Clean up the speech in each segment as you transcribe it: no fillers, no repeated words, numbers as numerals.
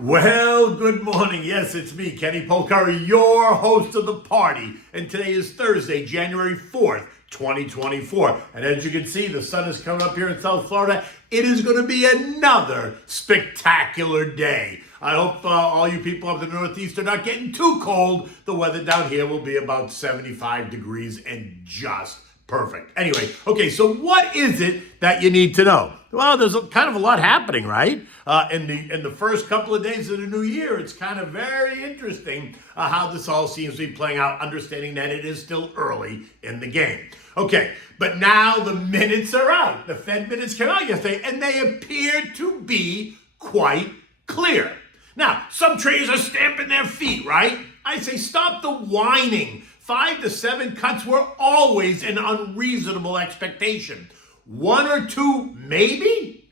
Well, good morning. Yes, it's me, Kenny Polcari, your host of the party. And today is Thursday, January 4th, 2024. And as you can see, the sun is coming up here in South Florida. It is going to be another spectacular day. I hope all you people up in the Northeast are not getting too cold. The weather down here will be about 75 degrees and just perfect. Anyway, okay, so what is it that you need to know? Well, there's kind of a lot happening, right? In the first couple of days of the new year, it's kind of very interesting how this all seems to be playing out, understanding that it is still early in the game. Okay, but now the minutes are out. The Fed minutes came out yesterday, and they appear to be quite clear. Now, some traders are stamping their feet, right? I say stop the whining. 5 to 7 cuts were always an unreasonable expectation. 1 or 2, maybe.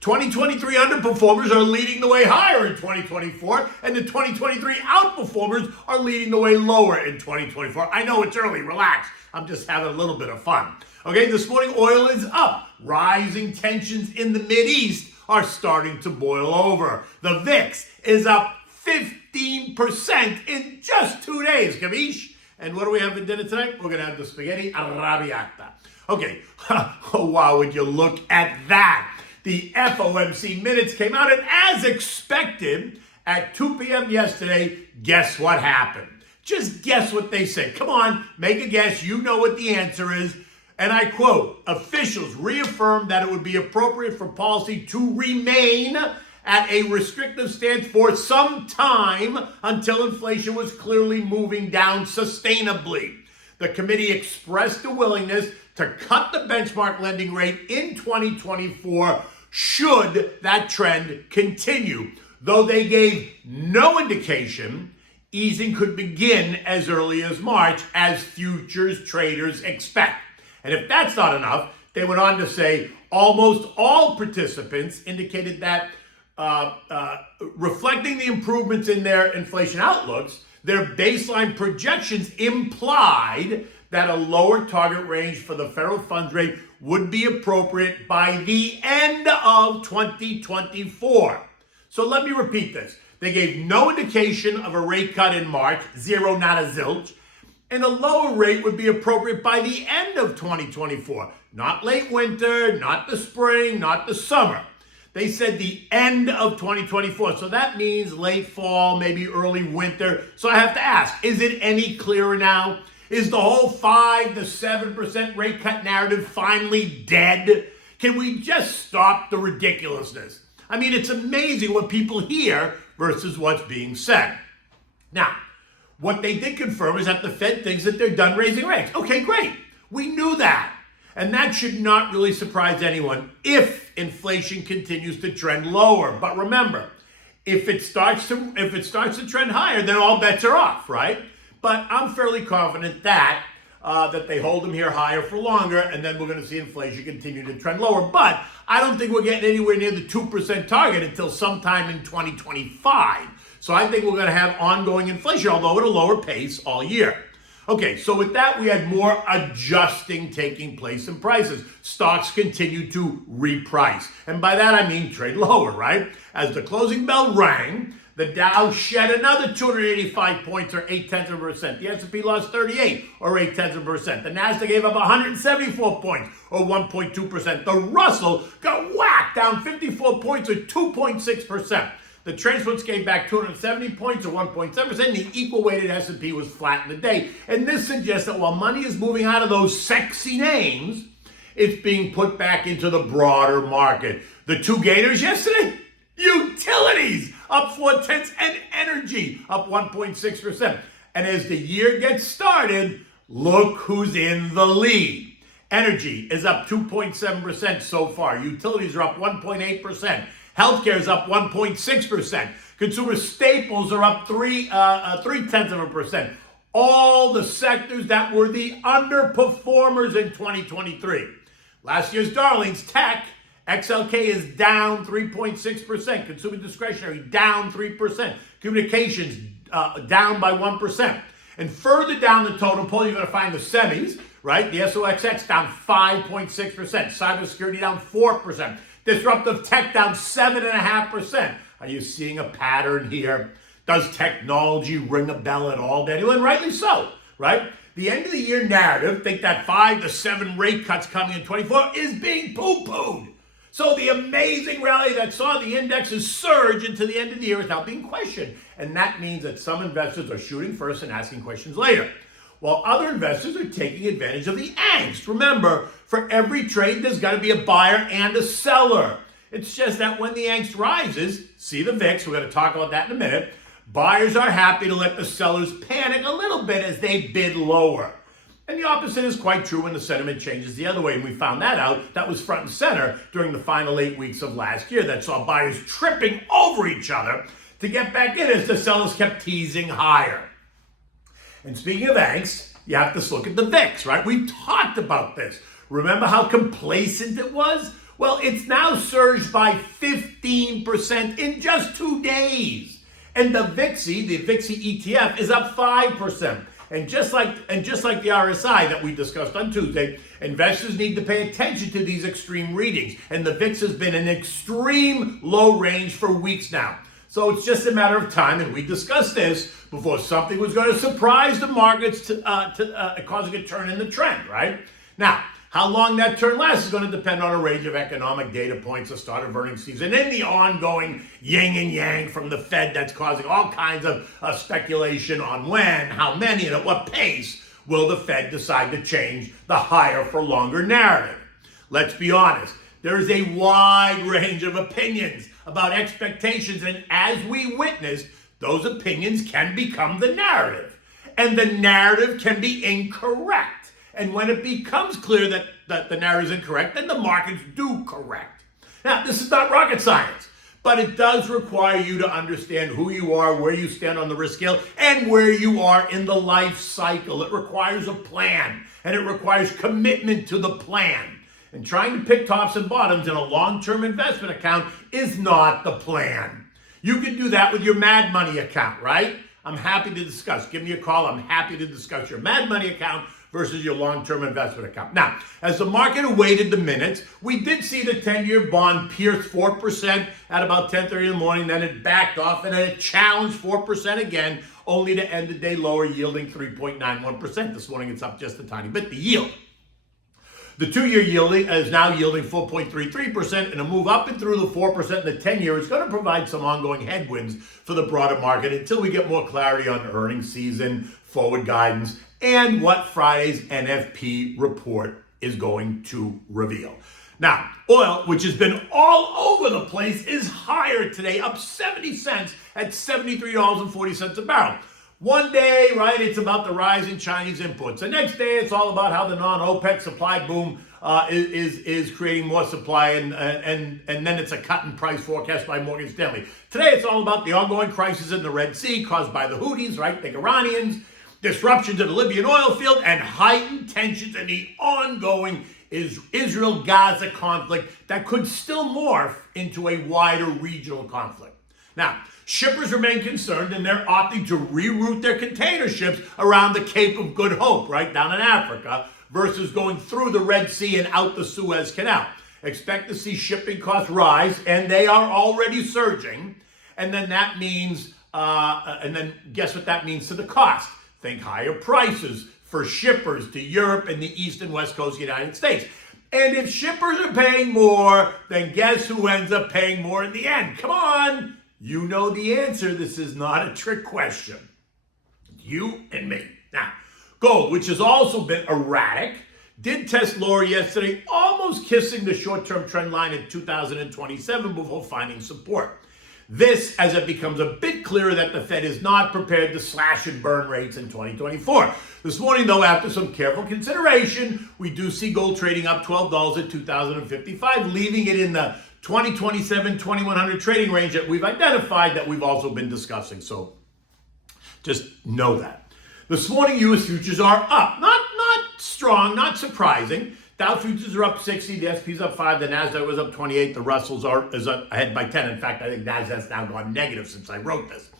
2023 underperformers are leading the way higher in 2024, and the 2023 outperformers are leading the way lower in 2024. I know it's early, relax. I'm just having a little bit of fun. Okay, this morning oil is up. Rising tensions in the Mideast are starting to boil over. The VIX is up 15% in just 2 days, capiche? And what do we have for dinner tonight? We're going to have the spaghetti Arrabiata. Okay, oh wow, would you look at that? The FOMC minutes came out, and as expected, at 2 p.m. yesterday, guess what happened? Just guess what they said. Come on, make a guess. You know what the answer is. And I quote, officials reaffirmed that it would be appropriate for policy to remain at a restrictive stance for some time until inflation was clearly moving down sustainably. The committee expressed a willingness to cut the benchmark lending rate in 2024 should that trend continue. Though they gave no indication easing could begin as early as March, as futures traders expect. And if that's not enough, they went on to say almost all participants indicated that reflecting the improvements in their inflation outlooks, their baseline projections implied that a lower target range for the federal funds rate would be appropriate by the end of 2024. So let me repeat this. They gave no indication of a rate cut in March, zero, not a zilch, and a lower rate would be appropriate by the end of 2024. Not late winter, not the spring, not the summer. They said the end of 2024. So that means late fall, maybe early winter. So I have to ask, is it any clearer now? Is the whole 5 to 7% rate cut narrative finally dead? Can we just stop the ridiculousness? I mean, it's amazing what people hear versus what's being said. Now, what they did confirm is that the Fed thinks that they're done raising rates. Okay, great. We knew that. And that should not really surprise anyone if inflation continues to trend lower. But remember, if it starts to trend higher, then all bets are off, right? But I'm fairly confident that they hold them here higher for longer, and then we're going to see inflation continue to trend lower. But I don't think we're getting anywhere near the 2% target until sometime in 2025. So I think we're going to have ongoing inflation, although at a lower pace all year. Okay, so with that, we had more adjusting taking place in prices. Stocks continue to reprice. And by that, I mean trade lower, right? As the closing bell rang, the Dow shed another 285 points, or 0.8%. The S&P lost 38, or 0.8%. The Nasdaq gave up 174 points, or 1.2%. The Russell got whacked down 54 points, or 2.6%. The transports gave back 270 points, or 1.7%. The equal-weighted S&P was flat in the day. And this suggests that while money is moving out of those sexy names, it's being put back into the broader market. The two gainers yesterday? Utilities up 0.4, and energy up 1.6%. And as the year gets started, look who's in the lead. Energy is up 2.7% so far. Utilities are up 1.8%. Healthcare is up 1.6%. Consumer staples are up 0.3%. All the sectors that were the underperformers in 2023. Last year's darlings, tech, XLK is down 3.6%. Consumer discretionary down 3%. Communications down by 1%. And further down the totem pole, you're going to find the semis, right? The SOXX down 5.6%. Cybersecurity down 4%. Disruptive tech down 7.5%. Are you seeing a pattern here? Does technology ring a bell at all to anyone? Rightly so, right? The end of the year narrative, think that 5 to 7 rate cuts coming in 24 is being poo-pooed. So the amazing rally that saw the indexes surge into the end of the year is now being questioned. And that means that some investors are shooting first and asking questions later, while other investors are taking advantage of the angst. Remember, for every trade, there's got to be a buyer and a seller. It's just that when the angst rises, see the VIX, we're going to talk about that in a minute, buyers are happy to let the sellers panic a little bit as they bid lower. And the opposite is quite true when the sentiment changes the other way. And we found that out. That was front and center during the final 8 weeks of last year that saw buyers tripping over each other to get back in as the sellers kept teasing higher. And speaking of angst, you have to look at the VIX, right? We talked about this. Remember how complacent it was? Well, it's now surged by 15% in just 2 days. And the VIXI ETF, is up 5%. And just like the RSI that we discussed on Tuesday, investors need to pay attention to these extreme readings. And the VIX has been in extreme low range for weeks now. So it's just a matter of time, and we discussed this before something was going to surprise the markets causing a turn in the trend, right? Now, how long that turn lasts is going to depend on a range of economic data points, the start of earnings season, and the ongoing yin and yang from the Fed that's causing all kinds of speculation on when, how many, and at what pace will the Fed decide to change the higher for longer narrative. Let's be honest, there is a wide range of opinions about expectations, and as we witnessed, those opinions can become the narrative, and the narrative can be incorrect. And when it becomes clear that the narrative is incorrect, then the markets do correct. Now, this is not rocket science, but it does require you to understand who you are, where you stand on the risk scale, and where you are in the life cycle. It requires a plan, and it requires commitment to the plan. And trying to pick tops and bottoms in a long-term investment account is not the plan. You can do that with your Mad Money account, right? I'm happy to discuss. Give me a call. I'm happy to discuss your Mad Money account versus your long-term investment account. Now, as the market awaited the minutes, we did see the 10-year bond pierce 4% at about 10:30 in the morning. Then it backed off and then it challenged 4% again, only to end the day lower, yielding 3.91%. This morning it's up just a tiny bit, the yield. The 2-year yielding is now yielding 4.33%, and a move up and through the 4% in the 10-year is going to provide some ongoing headwinds for the broader market until we get more clarity on earnings season, forward guidance, and what Friday's NFP report is going to reveal. Now, oil, which has been all over the place, is higher today, up 70 cents at $73.40 a barrel. One day, right, it's about the rise in Chinese imports. The next day, it's all about how the non-OPEC supply boom is creating more supply, and then it's a cut in price forecast by Morgan Stanley. Today, it's all about the ongoing crisis in the Red Sea caused by the Houthis, right, the Iranians, disruptions in the Libyan oil field, and heightened tensions in the ongoing Israel-Gaza conflict that could still morph into a wider regional conflict. Now, shippers remain concerned, and they're opting to reroute their container ships around the Cape of Good Hope, right down in Africa, versus going through the Red Sea and out the Suez Canal. Expect to see shipping costs rise, and they are already surging. And then that means, and then guess what that means to the cost? Think higher prices for shippers to Europe and the East and West Coast of the United States. And if shippers are paying more, then guess who ends up paying more in the end? Come on! You know the answer. This is not a trick question. You and me. Now, gold, which has also been erratic, did test lower yesterday, almost kissing the short-term trend line at 2027 before finding support. This as it becomes a bit clearer that the Fed is not prepared to slash and burn rates in 2024. This morning, though, after some careful consideration, we do see gold trading up $12 at 2055, leaving it in the 2027, 2100 trading range that we've identified that we've also been discussing. So just know that. This morning, U.S. futures are up. Not strong, not surprising. Dow futures are up 60, the S&P's up 5, the NASDAQ was up 28, the Russell's is up ahead by 10. In fact, I think NASDAQ's now gone negative since I wrote this.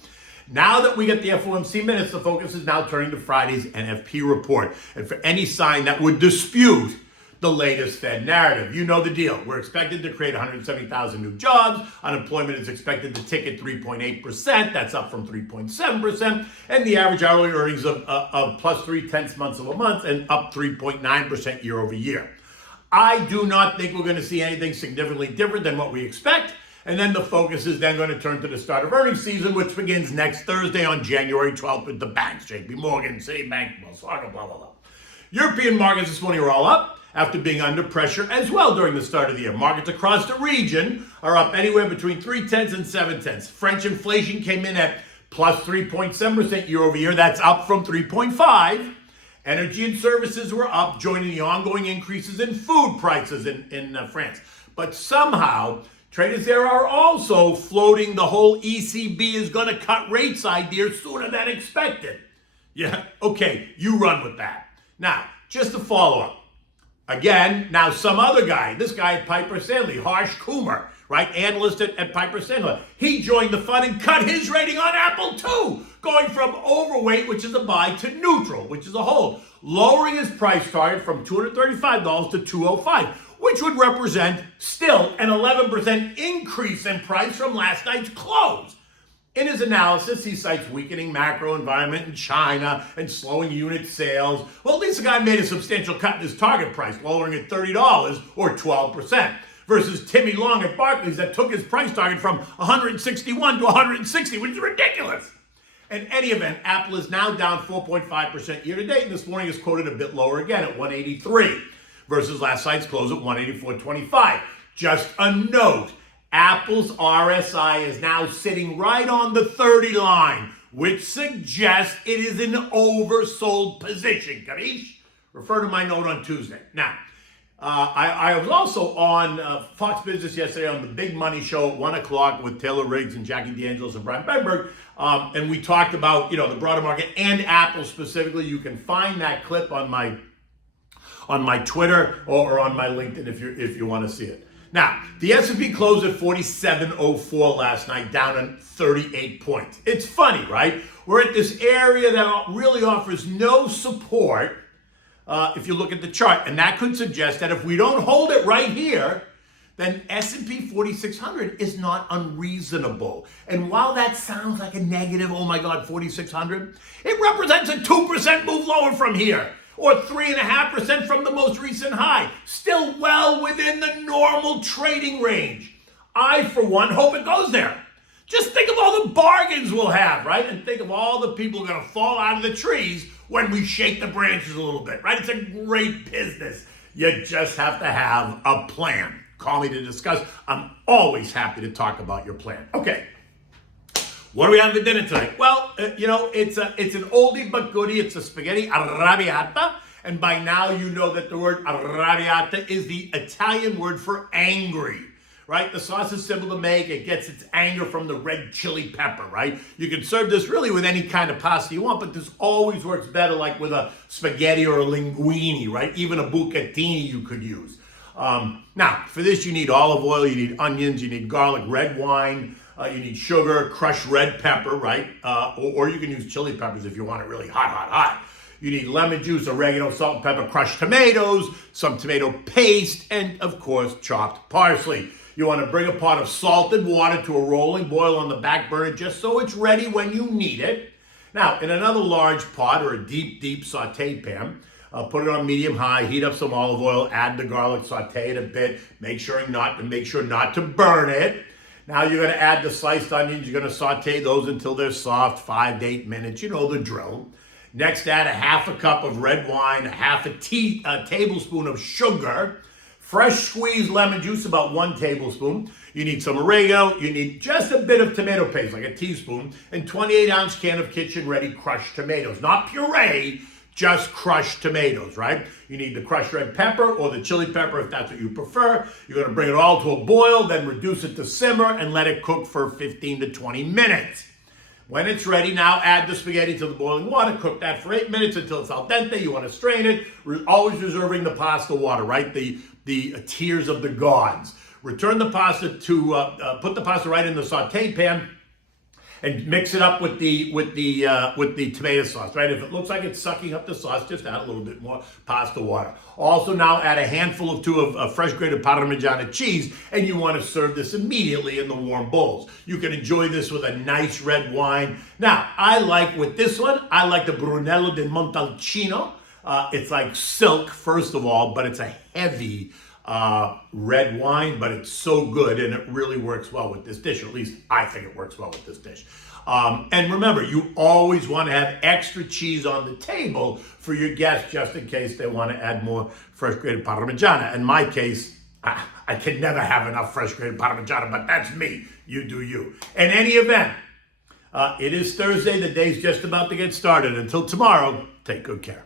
Now that we get the FOMC minutes, the focus is now turning to Friday's NFP report. And for any sign that would dispute the latest Fed narrative. You know the deal. We're expected to create 170,000 new jobs. Unemployment is expected to tick at 3.8%. That's up from 3.7%. And the average hourly earnings of plus 0.3 months of a month and up 3.9% year over year. I do not think we're going to see anything significantly different than what we expect. And then the focus is then going to turn to the start of earnings season, which begins next Thursday on January 12th with the banks, JP Morgan, Citibank, Wells Fargo, blah, blah, blah. European markets this morning are all up after being under pressure as well during the start of the year. Markets across the region are up anywhere between 0.3 and 0.7. French inflation came in at plus 3.7% year over year. That's up from 3.5. Energy and services were up, joining the ongoing increases in food prices in France. But somehow, traders there are also floating the whole ECB is going to cut rates idea sooner than expected. Yeah, okay, you run with that. Now, just a follow-up. Again, now some other guy, this guy at Piper Sandler, ḥǒջ̌ǒջ̌ഛǒഛ̌ഛ̌ഛ̌ഛ̌ഛ̌, right, analyst at Piper Sandler, he joined the fund and cut his rating on Apple too, going from overweight, which is a buy, to neutral, which is a hold, lowering his price target from $235 to $205, which would represent still an 11% increase in price from last night's close. In his analysis, he cites weakening macro environment in China and slowing unit sales. Well, at least the guy made a substantial cut in his target price, lowering it $30 or 12%, versus Timmy Long at Barclays that took his price target from 161 to 160, which is ridiculous. In any event, Apple is now down 4.5% year to date, and this morning is quoted a bit lower again at 183 versus last night's close at 184.25. Just a note. Apple's RSI is now sitting right on the 30 line, which suggests it is an oversold position. Capiche? Refer to my note on Tuesday. Now, I was also on Fox Business yesterday on the Big Money Show at 1 o'clock with Taylor Riggs and Jackie DeAngelis and Brian Bedberg, and we talked about the broader market and Apple specifically. You can find that clip on my Twitter or on my LinkedIn if you want to see it. Now, the S&P closed at 4704 last night, down on 38 points. It's funny, right? We're at this area that really offers no support if you look at the chart. And that could suggest that if we don't hold it right here, then S&P 4600 is not unreasonable. And while that sounds like a negative, oh my God, 4600, it represents a 2% move lower from here, or 3.5% from the most recent high. Still well within the normal trading range. I, for one, hope it goes there. Just think of all the bargains we'll have, right? And think of all the people who are going to fall out of the trees when we shake the branches a little bit, right? It's a great business. You just have to have a plan. Call me to discuss. I'm always happy to talk about your plan. Okay. What do we have for dinner tonight? Well, it's an oldie but goodie. It's a spaghetti Arrabiata. And by now you know that the word Arrabiata is the Italian word for angry, right? The sauce is simple to make. It gets its anger from the red chili pepper, right? You can serve this really with any kind of pasta you want, but this always works better like with a spaghetti or a linguine, right? Even a bucatini you could use. Now, for this you need olive oil, you need onions, you need garlic, red wine, you need sugar, crushed red pepper, right? Or you can use chili peppers if you want it really hot. You need lemon juice, oregano, salt and pepper, crushed tomatoes, some tomato paste, and of course, chopped parsley. You want to bring a pot of salted water to a rolling boil on the back burner just so it's ready when you need it. Now, in another large pot or a deep saute pan, put it on medium-high, heat up some olive oil, add the garlic, saute it a bit, make sure not to burn it. Now you're going to add the sliced onions. You're going to saute those until they're soft, 5 to 8 minutes. You know the drill. Next, add a half a cup of red wine, a tablespoon of sugar, fresh squeezed lemon juice, about 1 tablespoon. You need some oregano. You need just a bit of tomato paste, like a teaspoon, and 28-ounce can of kitchen-ready crushed tomatoes. Not puree, just crushed tomatoes, right? You need the crushed red pepper or the chili pepper if that's what you prefer. You're going to bring it all to a boil, then reduce it to simmer and let it cook for 15 to 20 minutes. When it's ready, now add the spaghetti to the boiling water. Cook that for 8 minutes until it's al dente. You want to strain it, always reserving the pasta water, right? The tears of the gods. Return the pasta put the pasta right in the saute pan. and mix it up with the tomato sauce, right? If it looks like it's sucking up the sauce, just add a little bit more pasta water. Also now add a handful or two of fresh grated Parmigiana cheese, and you want to serve this immediately in the warm bowls. You can enjoy this with a nice red wine. Now, I like with this one, I like the Brunello di Montalcino. It's like silk, first of all, but it's a heavy red wine, but it's so good and it really works well with this dish, or at least I think it works well with this dish. And remember, you always want to have extra cheese on the table for your guests just in case they want to add more fresh grated Parmigiana. In my case, I can never have enough fresh grated Parmigiana, but that's me. You do you. In any event, it is Thursday. The day's just about to get started. Until tomorrow, take good care.